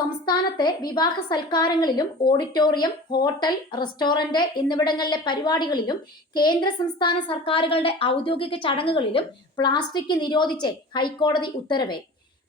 സംസ്ഥാനത്തെ വിവാഹ സൽക്കാരങ്ങളിലും auditorium, hotel, restaurant എന്നിവിടങ്ങളിലെ പരിപാടികളിലും കേന്ദ്ര സംസ്ഥാന സർക്കാരുകളുടെ ഔദ്യോഗിക ചടങ്ങുകളിലും പ്ലാസ്റ്റിക് നിരോധിച്ച് ഹൈക്കോടതി ഉത്തരവ്.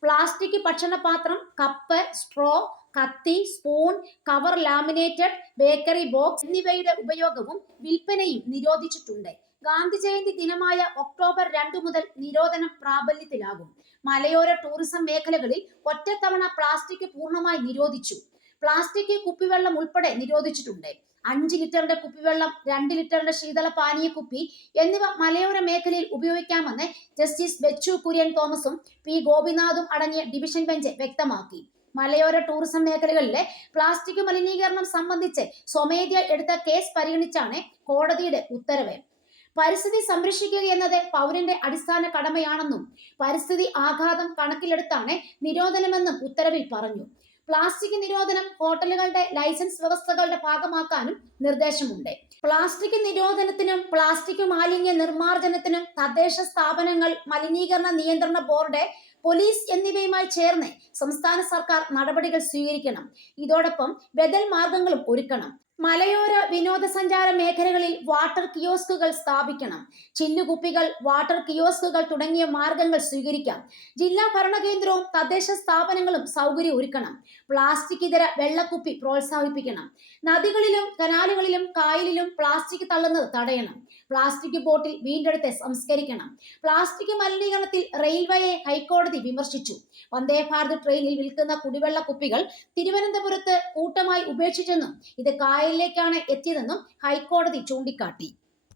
പ്ലാസ്റ്റിക് ഭക്ഷണപാത്രം, കപ്പ്, സ്ട്രോ, കത്തി, spoon, cover laminated bakery box എന്നിവയുടെ ഉപയോഗവും വിൽപ്പനയും നിരോധിച്ചിട്ടുണ്ട്. ഗാന്ധി ജയന്തി ദിനമായ ഒക്ടോബർ 2 മുതൽ നിരോധനം പ്രാബല്യത്തിലാകും. മലയോര ടൂറിസം മേഖലകളിൽ ഒറ്റത്തവണ പ്ലാസ്റ്റിക് പൂർണ്ണമായി നിരോധിച്ചു. പ്ലാസ്റ്റിക് കുപ്പിവെള്ളം ഉൾപ്പെടെ നിരോധിച്ചിട്ടുണ്ട്. 5 ലിറ്ററിന്റെ കുപ്പിവെള്ളം, 2 ലിറ്ററിന്റെ ശീതള പാനീയ കുപ്പി എന്നിവ മലയോര മേഖലയിൽ ഉപയോഗിക്കാമെന്ന് ജസ്റ്റിസ് ബെച്ചു കുര്യൻ തോമസും പി ഗോപിനാഥും അടങ്ങിയ ഡിവിഷൻ ബെഞ്ച് വ്യക്തമാക്കി. മലയോര ടൂറിസം മേഖലകളിലെ പ്ലാസ്റ്റിക് മലിനീകരണം സംബന്ധിച്ച് സ്വമേധയാ എടുത്ത കേസ് പരിഗണിച്ചാണ് കോടതിയുടെ ഉത്തരവ്. പരിസ്ഥിതി സംരക്ഷിക്കുക എന്നത് പൗരന്റെ അടിസ്ഥാന കടമയാണെന്നും പരിസ്ഥിതി ആഘാതം കണക്കിലെടുത്താണ് നിരോധനമെന്നും ഉത്തരവിൽ പറഞ്ഞു. പ്ലാസ്റ്റിക് നിരോധനം ഹോട്ടലുകളുടെ ലൈസൻസ് വ്യവസ്ഥകളുടെ ഭാഗമാക്കാനും നിർദ്ദേശമുണ്ട്. പ്ലാസ്റ്റിക് നിരോധനത്തിനും പ്ലാസ്റ്റിക് മാലിന്യ നിർമ്മാർജ്ജനത്തിനും തദ്ദേശ സ്ഥാപനങ്ങൾ, മലിനീകരണ നിയന്ത്രണ ബോർഡ്, പോലീസ് എന്നിവയുമായി ചേർന്ന് സംസ്ഥാന സർക്കാർ നടപടികൾ സ്വീകരിക്കണം. ഇതോടൊപ്പം ബദൽ മാർഗങ്ങളും ഒരുക്കണം. മലയോര വിനോദസഞ്ചാര മേഖലകളിൽ വാട്ടർ കിയോസ്കുകൾ സ്ഥാപിക്കണം. ചില്ലുകുപ്പികൾ, വാട്ടർ കിയോസ്കുകൾ തുടങ്ങിയ മാർഗങ്ങൾ സ്വീകരിക്കാം. ജില്ലാ ഭരണകേന്ദ്രവും തദ്ദേശ സ്ഥാപനങ്ങളും സൗകര്യം ഒരുക്കണം. പ്ലാസ്റ്റിക് ഇതര വെള്ളക്കുപ്പി പ്രോത്സാഹിപ്പിക്കണം. നദികളിലും കനാലുകളിലും കായലിലും പ്ലാസ്റ്റിക് തള്ളുന്നത് തടയണം. പ്ലാസ്റ്റിക് ബോട്ടിൽ വീണ്ടെടുത്ത് സംസ്കരിക്കണം. പ്ലാസ്റ്റിക് മലിനീകരണത്തിൽ റെയിൽവേയെ ഹൈക്കോടതി വിമർശിച്ചു. വന്ദേ ഭാരത് ട്രെയിനിൽ വിൽക്കുന്ന കുടിവെള്ള കുപ്പികൾ തിരുവനന്തപുരത്ത് കൂട്ടമായി ഉപേക്ഷിച്ചെന്നും ഇത് കായലിലേക്കാണ് എത്തിയതെന്നും ഹൈക്കോടതി ചൂണ്ടിക്കാട്ടി.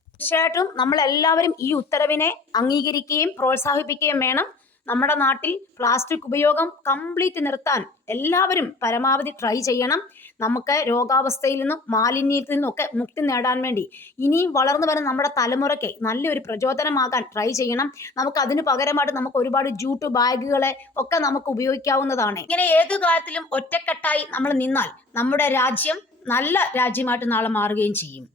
തീർച്ചയായിട്ടും നമ്മളെല്ലാവരും ഈ ഉത്തരവിനെ അംഗീകരിക്കുകയും പ്രോത്സാഹിപ്പിക്കുകയും വേണം. നമ്മുടെ നാട്ടിൽ പ്ലാസ്റ്റിക് ഉപയോഗം കംപ്ലീറ്റ് നിർത്താൻ എല്ലാവരും പരമാവധി ട്രൈ ചെയ്യണം. നമുക്ക് രോഗാവസ്ഥയിൽ നിന്നും മാലിന്യത്തിൽ നിന്നും ഒക്കെ മുക്തി നേടാൻ വേണ്ടി ഇനിയും വളർന്നു വരുന്ന നമ്മുടെ തലമുറയ്ക്ക് നല്ലൊരു പ്രചോദനമാകാൻ ട്രൈ ചെയ്യണം. നമുക്ക് അതിന് പകരമായിട്ട് നമുക്ക് ഒരുപാട് ജൂട്ട് ബാഗുകളെ ഒക്കെ നമുക്ക് ഉപയോഗിക്കാവുന്നതാണ്. ഇങ്ങനെ ഏതു കാര്യത്തിലും ഒറ്റക്കെട്ടായി നമ്മൾ നിന്നാൽ നമ്മുടെ രാജ്യം നല്ല രാജ്യമായിട്ട് നാളെ മാറുകയും ചെയ്യും.